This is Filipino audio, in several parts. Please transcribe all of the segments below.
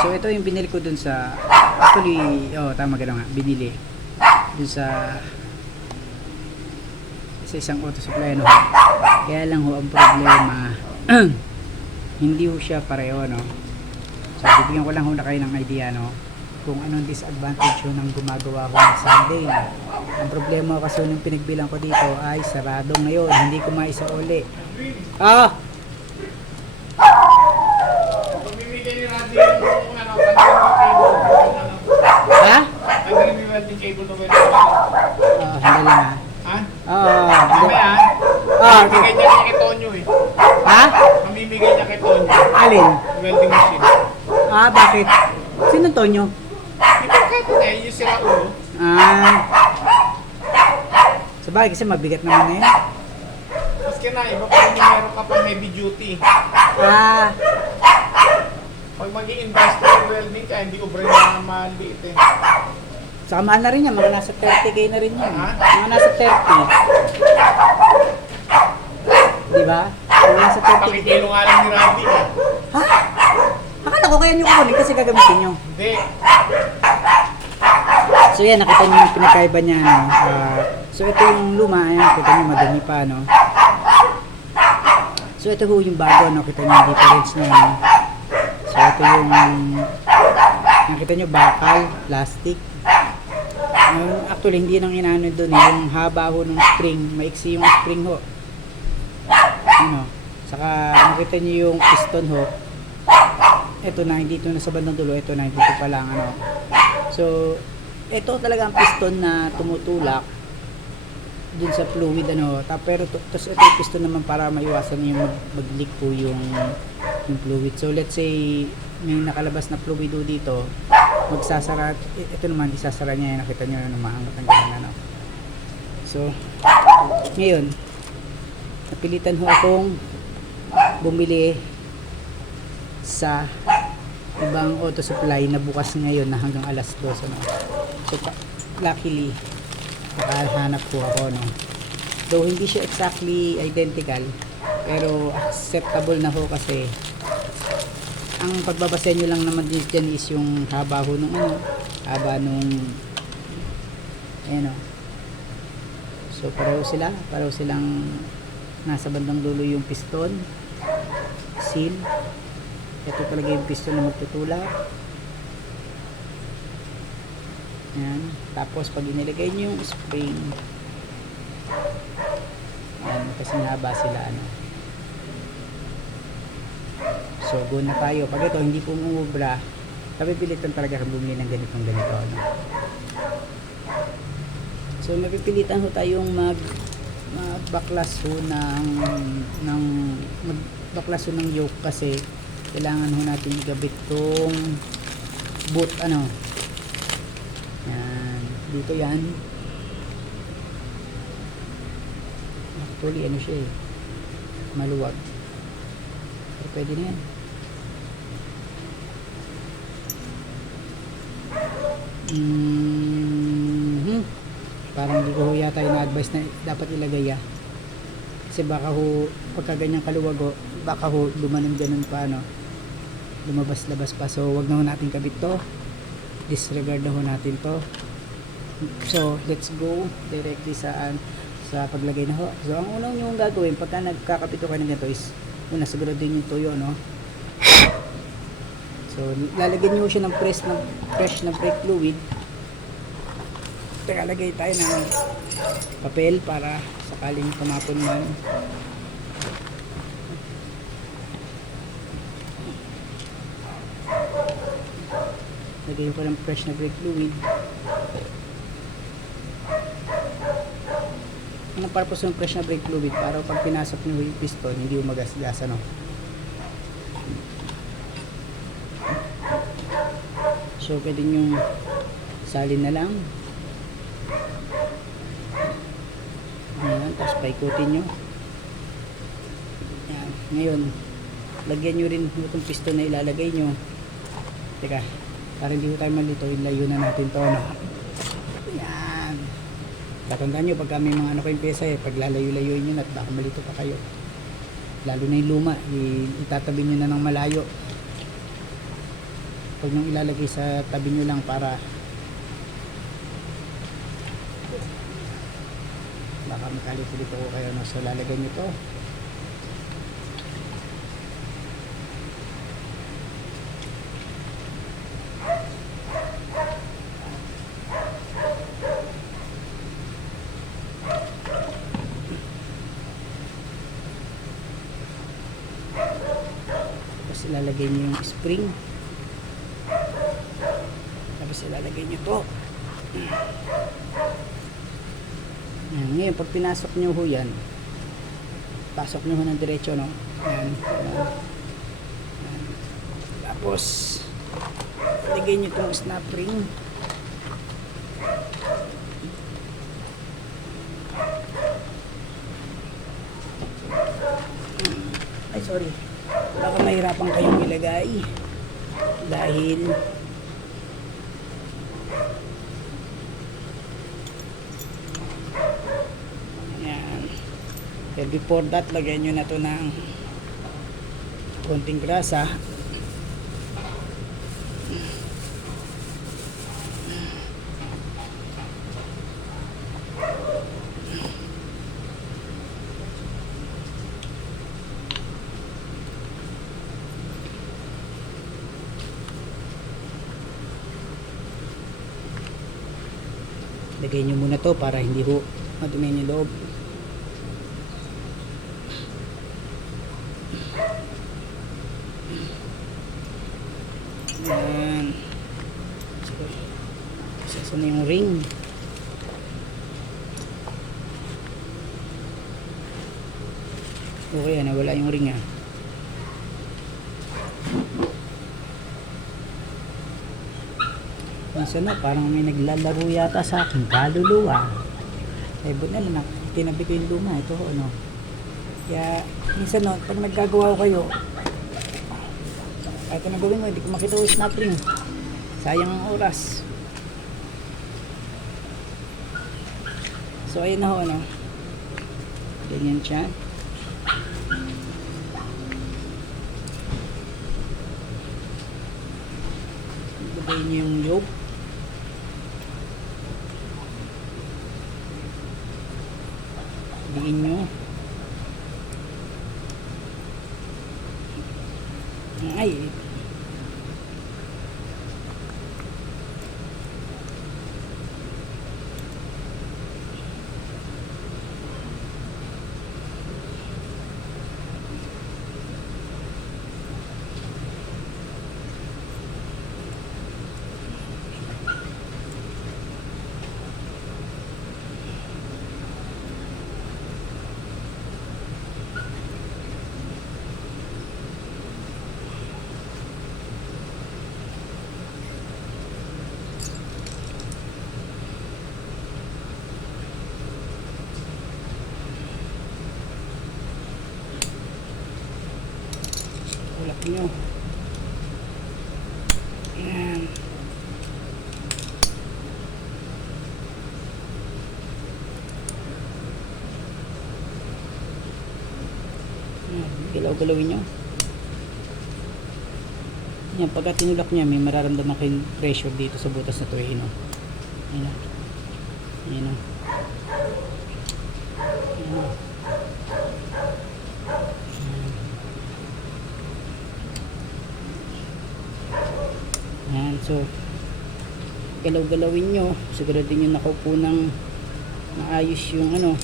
So ito yung binili ko dun sa, actually, tama ka nga, binili dun sa isang auto supply, no. Kaya lang ho ang problema, hindi ho siya pareho, no. So bibigyan ko lang ho na kayo ng idea, no, kung anong disadvantage ho ng gumagawa ko ng Sunday. Ang problema kasi nung pinagbilang ko dito ay sarado ngayon, hindi ko maisauli. Pamimigay ni Randy yung ano, cable. Ha? Tanggalin mo yung welding cable na welding. Handali lang, ha. Ha? Hindi. Mamaya, mamimigay niya kay Tonyo eh. Ha? Mamimigay niya kay Tonyo. Alin? Welding machine. Bakit? Sino Tonyo? Ipagkata na yun yung sira ulo. Sabagay kasi mabigat naman na yun. Maski na, iba pa rin yung meron ka pang heavy duty. Pag mag-i-invest ng welding ka, hindi ubra na maliit eh. Saka mahal na rin yan, mga nasa 30k na rin yan. Ha? Mga nasa 30. Diba? Mga nasa 30. Pakikilo nga lang ni Randy eh. Ha? Akala ko kaya nyo kukunin kasi gagamitin nyo. Hindi. So yan, nakita nyo yung pinakaiba niya, no? So ito yung luma, ayan, kita nyo madami pa, no? So ito ho yung bago, no? Kita nyo yung difference niya, no? So ito yung, nakita nyo, bakal, plastic. Actually, hindi nang inaano doon, yung haba ho ng spring, maiksi yung spring ho. Ano? Saka nakita nyo yung piston ho. Ito na, hindi ito na sa bandang dulo, ito na, hindi ito pa lang, ano. So, ito talaga ang piston na tumutulak dun sa fluid, ano. Pero tapos ito yung piston naman para maiwasan yung mag-leak po yung fluid. So, let's say may nakalabas na fluid dito, magsasara, ito naman isasara niya, nakita nyo na mahangat ang ganun, ano. So, ngayon napilitan ho akong bumili sa ibang auto supply na bukas ngayon na hanggang alas 2, ano. So luckily nakahanap po ako, no. Though hindi siya exactly identical, pero acceptable na ho kasi ang pagbabase nyo lang naman dyan is yung haba ho nung ano, haba nung ayan, o. So pareho silang nasa bandang dulo yung piston, seal. Ito talaga yung piston na magtutulak. Ayan. Tapos pag inilagay nyo yung spring, ayan, kasi haba sila, ano. So go na tayo. Pag ito hindi po umubra, napipilitan talaga kang bumili ng ganito, ano. So napipilitan ho tayong magbaklas ho magbaklas ho ng yoke kasi kailangan ho natin igabit tong boot, ano. Yan, dito yan. Actually ano siya eh, maluwag, pero pwede na yan. Parang hindi ko yata ina-advise na dapat ilagay kasi baka ho pagka ganyang kaluwag ho, baka ho lumanan ganun pa, ano, lumabas-labas pa. So wag na ho natin kabit to, disregard na ho natin to. So let's go directly sa paglagay na ho. So ang unang nyo gagawin pagka nagkakabit kayo ng ganito is una siguraduhin yung tuyo, no. So lalagyan nyo siya ng fresh na brake fluid. Teka, lagay tayo ng papel para sakaling tumapon man. Lagyan ko ng fresh na brake fluid. Anong purpose ng fresh na brake fluid? Para pag pinasok nyo yung piston, hindi umagas-gas, ano. So pwede nyo salin na lang. Ayan, tapos paikutin nyo. Ayan. Ngayon lagyan nyo rin itong piston na ilalagay nyo. Teka, para hindi tayo malito, ilayo na natin to, no? Ayan. Tatandaan nyo pagka may mga ano kayong pesa pag lalayo-layoin nyo na at baka malito pa kayo, lalo na yung luma, itatabi nyo na ng malayo. huwag nyo ilalagay sa tabi nyo lang para baka makalito-lito ko kayo, no? So lalagyan nyo to. Tapos ilalagay nyo yung spring, tapos ilalagay nyo to. Ngayon pag pinasok nyo ho yan, pasok nyo ho ng diretso, no? Yan. Tapos lagay nyo itong snap ring. Ay sorry, baka mahirapan kayong ilagay dahil yan. Pero before that, lagyan nyo na to ng konting grasa. Lagay nyo muna to para hindi ho madumi yung loob. Yan. Sasa na yung ring. Okay, nawala yung ring ah. Minsan na, parang may naglalaro yata sa akin, kaluluwa. Eh, buti na lang, tinabi ko yung luma. Ito, ano. Kaya, minsan no, pag naggagawa ko kayo, kahit na gawin mo, hindi ko makita yung snap ring. Sayang ang oras. So, ayun na ho, ano. Ganyan siya. Lagay niyo yung yolk. Diin nyo. Ay. Ulap nyo. Ayan. Galaw-galawin nyo. Yan, pagka tinulak niya, may mararamdaman kayong pressure dito sa butas na to. Ayan o. Ayan o. Ayan o. Ayan o. Yan, so galaw-galawin nyo, siguradin nyo nakaupo ng maayos yung ano.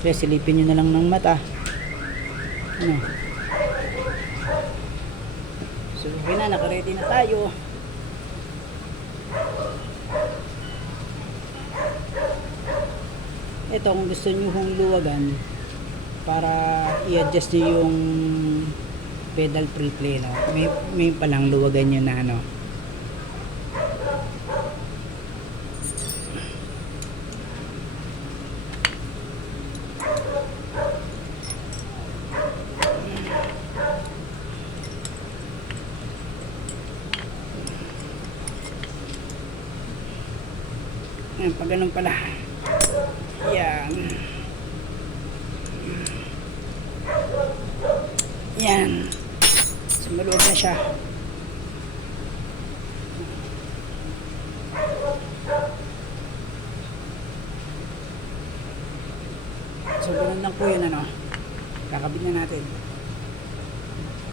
Kaya silipin nyo na lang ng mata. Ano. So okay na, nakaready na tayo. Ito, kung gusto nyo hong luwagan para i-adjust nyo yung pedal pre-play, no? May palang luwagan nyo na ano. Ayan, pag ganun pala. Yan. Yan. So, maluwag na siya. So, ganun lang po yun, ano. Kakabit na natin.